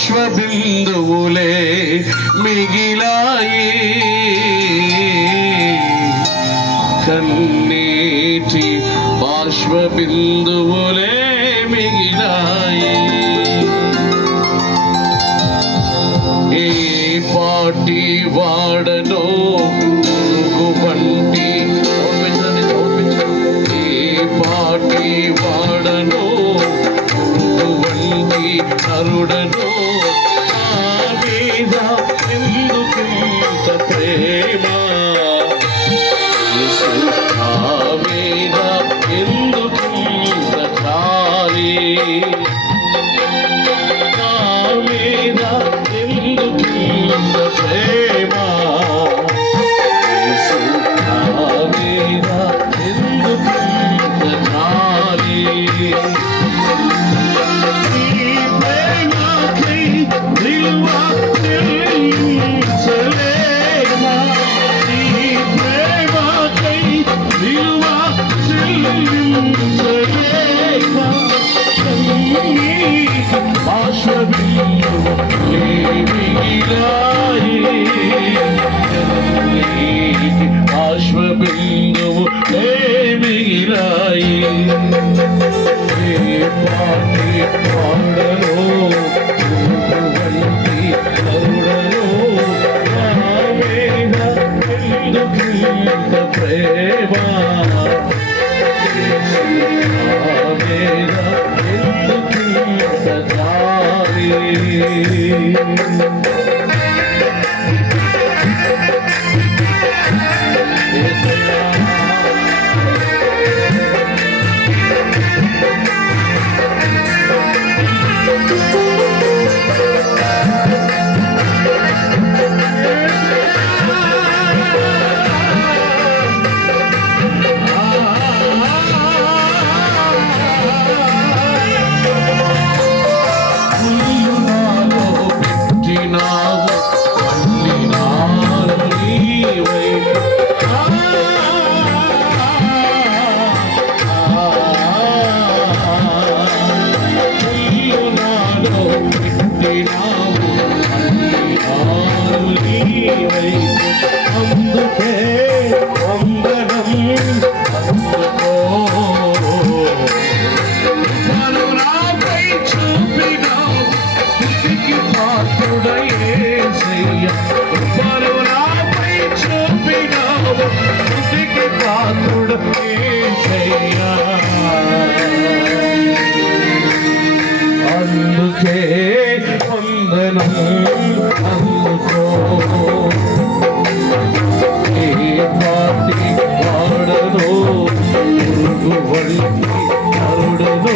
విశ్వబిందువులే మిగిలాయి. కన్నీటి పార్శ్వబిందువులే కరుడను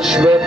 Ashwin.